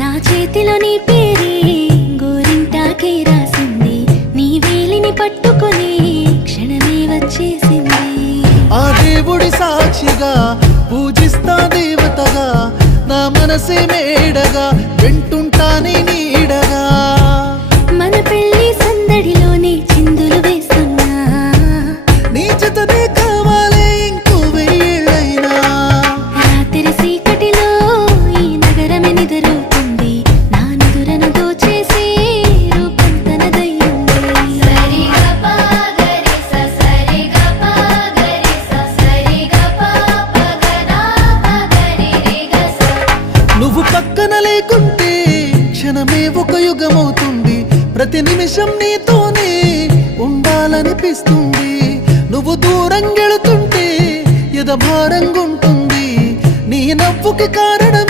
నా చేతిలో నీ పేరే గోరింటాకే రాసింది, నీ వేలిని పట్టుకొని క్షణమే వచ్చేసింది. ఆ దేవుడి సాక్షిగా పూజిస్తా దేవతగా, నా మనసే మేడగా వింటుంటాని నీడగా. మన పెళ్లి సందడిలోనే చిందులు వేస్తున్నా, నీ జతనే కావాలే ఇంకో వెయ్యేళ్ళైనా. రాత్రి చీకటిలో ఈ నగరమే నిద్రపోతుంది, నా నిదురను దోచేసి రూపం తనదయ్యింది. నువ్వు పక్కన లేకుంటే క్షణమే ఒక యుగమవుతుంది, ప్రతి నిమిషం నీతోనే ఉండాలనిపిస్తుంది. నువ్వు దూరం గెలుతుంటే ఎద భారంగుంటుంది, నీ నవ్వుకి కారణం